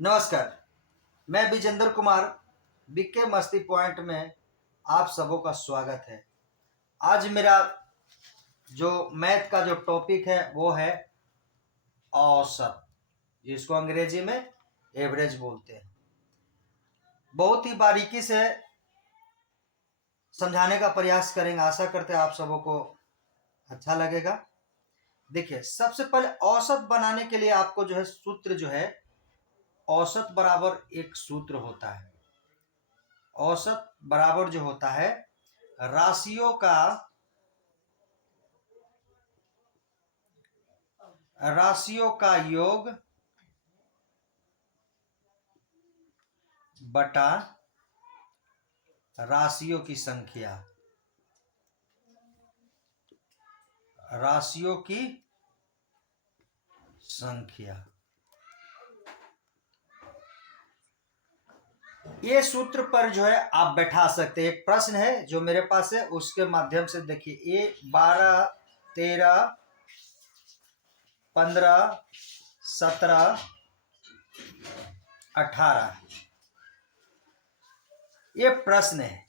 नमस्कार, मैं विजेंद्र कुमार बीके मस्ती पॉइंट में आप सबों का स्वागत है। आज मेरा जो मैथ का जो टॉपिक है वो है औसत, जिसको अंग्रेजी में एवरेज बोलते हैं। बहुत ही बारीकी से समझाने का प्रयास करेंगे, आशा करते हैं आप सबों को अच्छा लगेगा। देखिए, सबसे पहले औसत बनाने के लिए आपको जो है सूत्र जो है औसत बराबर एक सूत्र होता है। औसत बराबर जो होता है राशियों का योग बटा राशियों की संख्या। राशियों की संख्या, ये सूत्र पर जो है आप बैठा सकते हैं। एक प्रश्न है जो मेरे पास है, उसके माध्यम से देखिए। ये 12, 13, 15, 17, 18 ये प्रश्न है।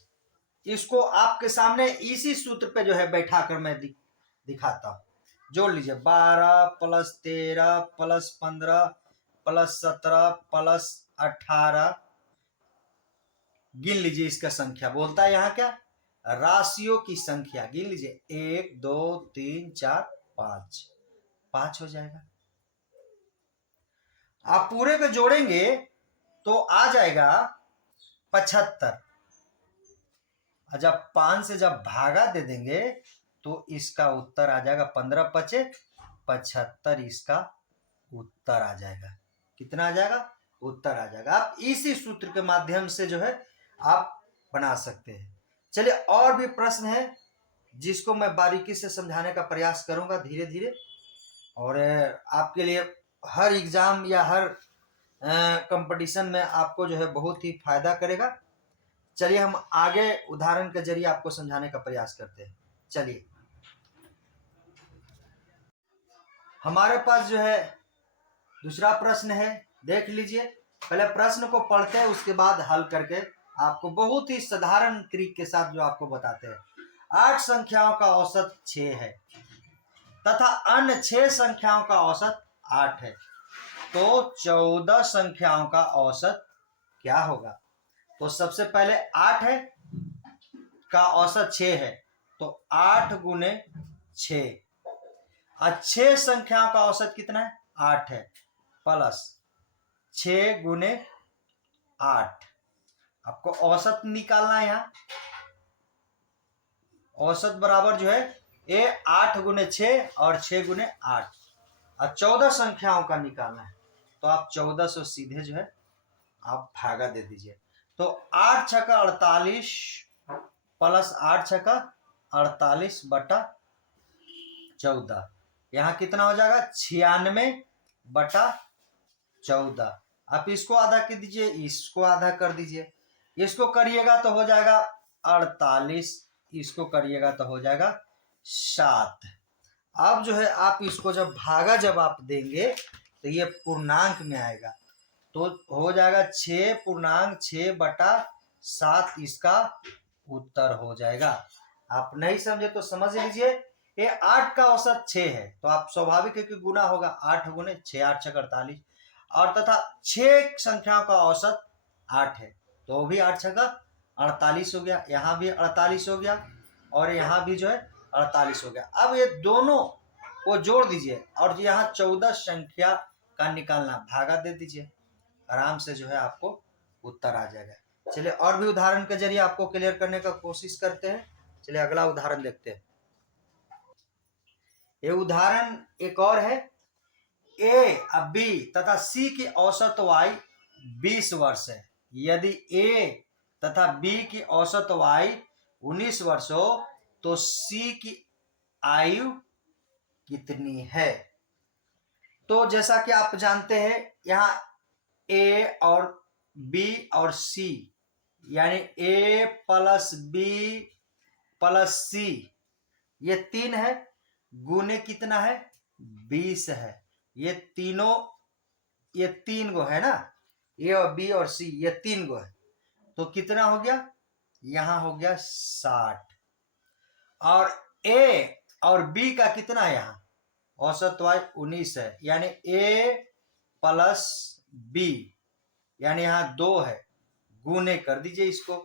इसको आपके सामने इसी सूत्र पे जो है बैठा कर मैं दिखाता हूं। जोड़ लीजिए, 12 प्लस 13 प्लस 15 प्लस 17 प्लस 18। गिन लीजिए, इसका संख्या बोलता है यहाँ क्या, राशियों की संख्या। गिन लीजिए, 1 2 3 4 5, 5 हो जाएगा। आप पूरे को जोड़ेंगे तो आ जाएगा 75। जब 5 से जब भागा दे देंगे तो इसका उत्तर आ जाएगा 15 पचे 75। इसका उत्तर आ जाएगा। कितना आ जाएगा? उत्तर आ जाएगा। आप इसी सूत्र के माध्यम से जो है आप बना सकते हैं। चलिए, और भी प्रश्न है जिसको मैं बारीकी से समझाने का प्रयास करूंगा धीरे धीरे, और आपके लिए हर एग्जाम या हर कंपटीशन में आपको जो है बहुत ही फायदा करेगा। चलिए, हम आगे उदाहरण के जरिए आपको समझाने का प्रयास करते हैं। चलिए, हमारे पास जो है दूसरा प्रश्न है, देख लीजिए। पहले प्रश्न को पढ़ते हैं, उसके बाद हल करके आपको बहुत ही साधारण तरीके के साथ जो आपको बताते हैं। 8 संख्याओं का औसत 6 है तथा अन्य 6 संख्याओं का औसत 8 है, तो 14 संख्याओं का औसत क्या होगा? तो सबसे पहले 8 है का औसत 6 है, तो 8 गुने 6। और 6 संख्याओं का औसत कितना है? 8 है, प्लस 6 गुने 8। आपको औसत निकालना है। यहाँ औसत बराबर जो है ये 8 गुने 6 और 6 गुने 8, और 14 संख्याओं का निकालना है। तो आप 14 से सीधे जो है आप भागा दे दीजिए। तो 8 छक्का 48 प्लस 8 छक्का 48 बटा 14। यहाँ कितना हो जाएगा? 96 बटा 14। आप इसको आधा कर दीजिए, इसको आधा कर दीजिए। इसको करिएगा तो हो जाएगा 48, इसको करिएगा तो हो जाएगा 7। अब जो है आप इसको जब भागा जब आप देंगे तो ये पूर्णांक में आएगा, तो हो जाएगा 6.6 बटा 7। इसका उत्तर हो जाएगा। आप नहीं समझे तो समझ लीजिए। ये 8 का औसत 6 है, तो आप स्वाभाविक है कि गुना होगा। 8 गुने 6, 8 छक 48, और तथा 6 संख्याओं का औसत 8 है, तो भी 8 छक्का 48 हो गया। यहाँ भी 48 हो गया, और यहाँ भी जो है 48 हो गया। अब ये दोनों को जोड़ दीजिए, और यहाँ 14 संख्या का निकालना, भागा दे दीजिए। आराम से जो है आपको उत्तर आ जाएगा। चलिए, और भी उदाहरण के जरिए आपको क्लियर करने का कोशिश करते हैं। चलिए, अगला उदाहरण देखते हैं। ये उदाहरण एक और है। ए, बी तथा सी की औसत आयु 20 वर्ष है। यदि ए तथा बी की औसत आयु 19 वर्ष हो तो सी की आयु कितनी है? तो जैसा कि आप जानते हैं, यहाँ ए और बी और सी, यानी ए प्लस बी प्लस सी, ये 3 है, गुने कितना है? 20 है। ये तीनों, ये 3 गो है ना, ए और बी और सी ये 3 गो है, तो कितना हो गया, यहां हो गया 60। और ए और बी का कितना है, यहाँ औसत वाई 19 है, यानी ए प्लस बी, यानी यहाँ 2 है, गुने कर दीजिए इसको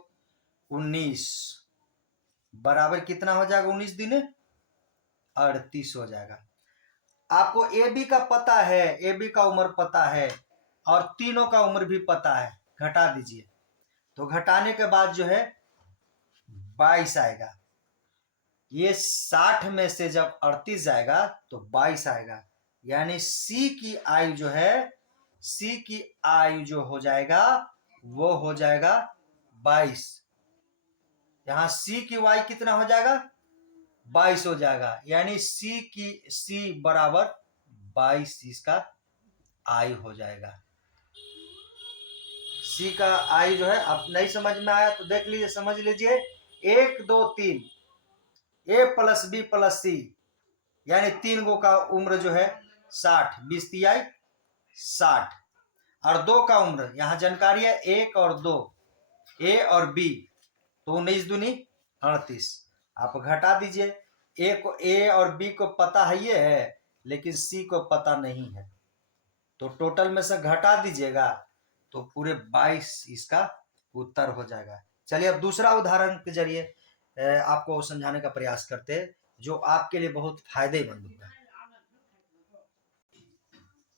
19 बराबर कितना हो जाएगा, 19 दिन 38 हो जाएगा। आपको ए बी का पता है, ए बी का उम्र पता है और तीनों का उम्र भी पता है, घटा दीजिए, तो घटाने के बाद जो है 22 आएगा। ये 60 में से जब 38 जाएगा तो 22 आएगा, यानी सी की आयु जो है, सी की आयु जो हो जाएगा वो हो जाएगा 22। यहां सी की वाई कितना हो जाएगा, 22 हो जाएगा, यानी सी बराबर 22 इसका आयु हो जाएगा। सी का आयु जो है, अब नहीं समझ में आया तो देख लीजिए, समझ लीजिए, 1 2 3 ए प्लस बी प्लस सी, यानी 3 गो का उम्र जो है 60, 20 तिहाई 60, और 2 का उम्र यहां जानकारी है 1 और 2, ए और बी, तो 19 दूनी 38। आप घटा दीजिए, ए और बी को पता है ये है, लेकिन सी को पता नहीं है, तो टोटल में से घटा दीजिएगा तो पूरे 22 इसका उत्तर हो जाएगा। चलिए अब दूसरा उदाहरण के जरिए आपको समझाने का प्रयास करते हैं, जो आपके लिए बहुत फायदेमंद होगा।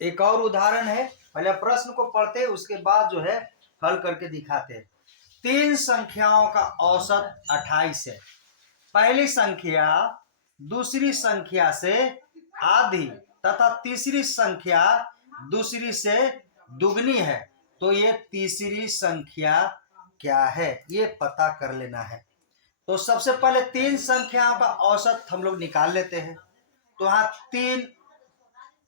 एक और उदाहरण है, पहले प्रश्न को पढ़ते उसके बाद जो है हल करके दिखाते हैं। 3 संख्याओं का औसत 28 है। पहली संख्या दूसरी संख्या से आधी तथा तीसरी संख्या दूसरी से दुगनी है, तो ये तीसरी संख्या क्या है, ये पता कर लेना है। तो सबसे पहले 3 संख्याओं का औसत हम लोग निकाल लेते हैं। तो यहाँ 3,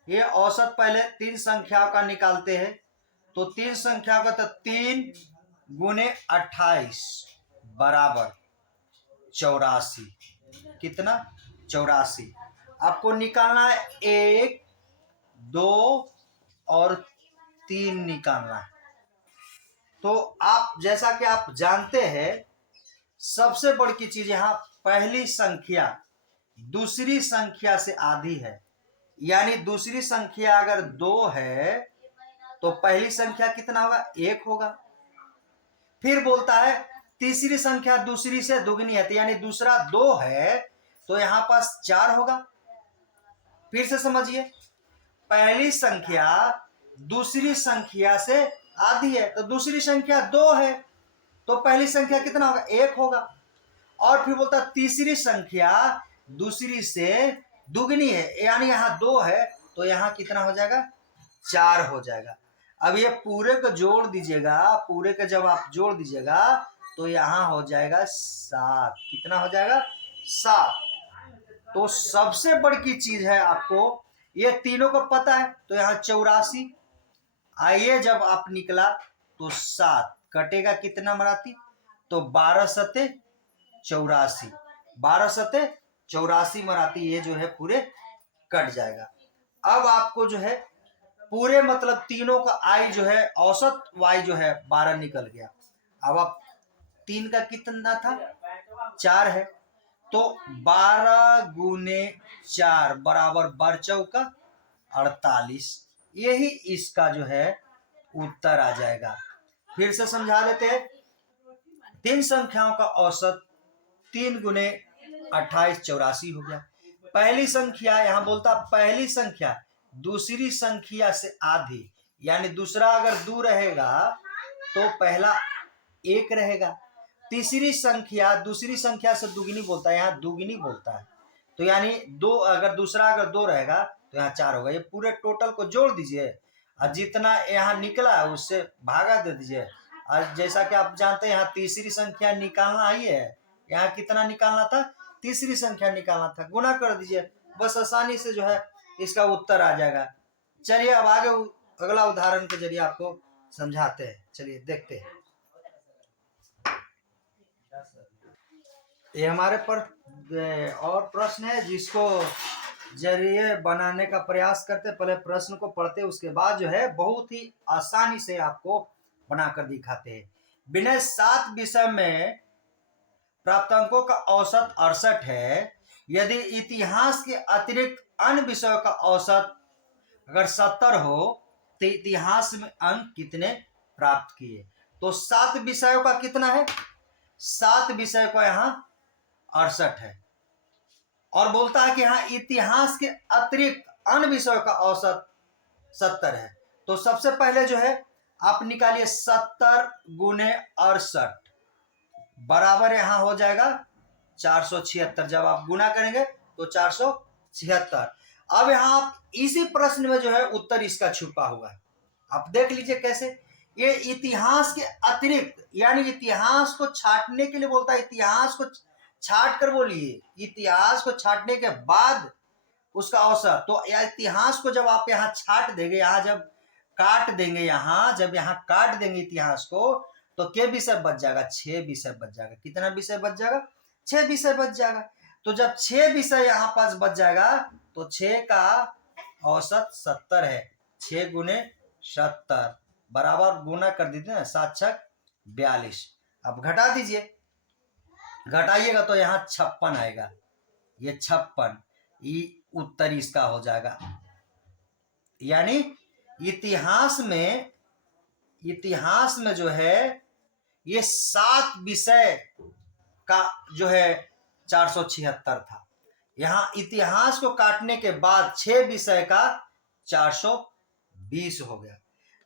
ये औसत पहले 3 संख्याओं का निकालते हैं, तो 3 संख्याओं का, तो 3 गुने 28 बराबर 84। कितना, 84। आपको निकालना है 1 2 और 3 निकालना है। तो आप जैसा कि आप जानते हैं, सबसे बड़ी की चीज यहां पहली संख्या दूसरी संख्या से आधी है, यानी दूसरी संख्या अगर 2 है तो पहली संख्या कितना होगा, 1 होगा। फिर बोलता है तीसरी संख्या दूसरी से दुगनी है, तो यानी दूसरा 2 है तो यहां पास 4 होगा। फिर से समझिए, पहली संख्या दूसरी संख्या से आधी है, तो दूसरी संख्या 2 है तो पहली संख्या कितना होगा, 1 होगा। और फिर बोलता तीसरी संख्या दूसरी से दुगनी है, यानी यहां 2 है तो यहां कितना हो जाएगा, 4 हो जाएगा। अब ये पूरे को जोड़ दीजिएगा, पूरे का जब आप जोड़ दीजिएगा तो यहां हो जाएगा 7। कितना हो जाएगा, 7। तो सबसे बड़ी की चीज है, आपको ये तीनों को पता है, तो यहां 84। आइए जब आप निकला तो 7 कटेगा कितना मराती, तो 12 सते 84, 12 सते 84 मराती, ये जो है पूरे कट जाएगा। अब आपको जो है पूरे मतलब तीनों का आई जो है, औसत वाई जो है 12 निकल गया। अब आप 3 का कितना था, 4 है, तो 12 गुने 4 बराबर 12 चौका 48, यही इसका जो है उत्तर आ जाएगा। फिर से समझा देते हैं, 3 संख्याओं का औसत 3 गुने 28 84 हो गया। पहली संख्या यहां बोलता पहली संख्या दूसरी संख्या से आधी, यानी दूसरा अगर 2 रहेगा तो पहला 1 रहेगा। तीसरी संख्या दूसरी संख्या से दुगनी बोलता है, यहाँ दुगनी बोलता है, तो यानी 2 अगर दूसरा अगर 2 रहेगा तो यहाँ 4 होगा। ये पूरे टोटल को जोड़ दीजिए और जितना यहाँ निकला है उससे भागा दे दीजिए। और जैसा कि आप जानते हैं यहाँ तीसरी संख्या निकालना ही है, यहाँ कितना निकालना था, तीसरी संख्या निकालना था, गुना कर दीजिए, बस आसानी से जो है इसका उत्तर आ जाएगा। चलिए अब आगे अगला उदाहरण के जरिए आपको समझाते हैं, चलिए देखते हैं। ये हमारे पर और प्रश्न है जिसको जरिए बनाने का प्रयास करते, पहले प्रश्न को पढ़ते उसके बाद जो है बहुत ही आसानी से आपको बनाकर दिखाते हैं। विनय 7 विषय में प्राप्तांकों का औसत 68 है। यदि इतिहास के अतिरिक्त अन्य विषयों का औसत अगर 70 हो तो इतिहास में अंक कितने प्राप्त किए? तो 7 विषयों का कितना है? 7 विषय का यहाँ 68 है और बोलता है कि हाँ इतिहास के अतिरिक्त अन्य विषयों का औसत 70 है। तो सबसे पहले जो है आप निकालिए 70 गुने 68 बराबर यहां हो जाएगा 476। जब आप गुना करेंगे तो 476। अब यहां आप इसी प्रश्न में जो है उत्तर इसका छुपा हुआ है, आप देख लीजिए कैसे। ये इतिहास के अतिरिक्त यानी इतिहास को छांटने के लिए बोलता है, इतिहास को छांट कर बोलिए, इतिहास को छांटने के बाद उसका औसत। तो इतिहास को जब आप यहाँ छाट देंगे, यहाँ जब काट देंगे, यहाँ जब यहाँ काट देंगे इतिहास को, तो क्या विषय बच जाएगा? 6 विषय बच जाएगा। कितना विषय बच जाएगा? 6 विषय बच जाएगा। तो जब 6 विषय यहाँ पास बच जाएगा तो 6 का औसत 70 है। 6 गुने 70 बराबर गुना कर दीजिए ना, 7 छक 42। अब घटा दीजिए, घटाइएगा तो यहाँ 56 आएगा। ये 56 उत्तर इसका हो जाएगा। यानी इतिहास में जो है ये 7 विषय का जो है 476 था। यहां इतिहास को काटने के बाद 6 विषय का 420 हो गया।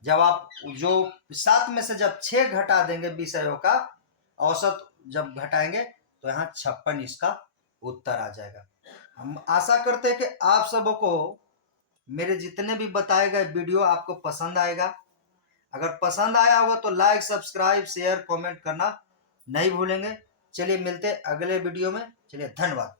जब आप जो 7 में से जब 6 घटा देंगे विषयों का औसत जब घटाएंगे तो यहाँ 56 इसका उत्तर आ जाएगा। हम आशा करते हैं कि आप सबों को मेरे जितने भी बताए गए वीडियो आपको पसंद आएगा। अगर पसंद आया होगा तो लाइक, सब्सक्राइब, शेयर, कमेंट करना नहीं भूलेंगे। चलिए मिलते हैं अगले वीडियो में। चलिए धन्यवाद।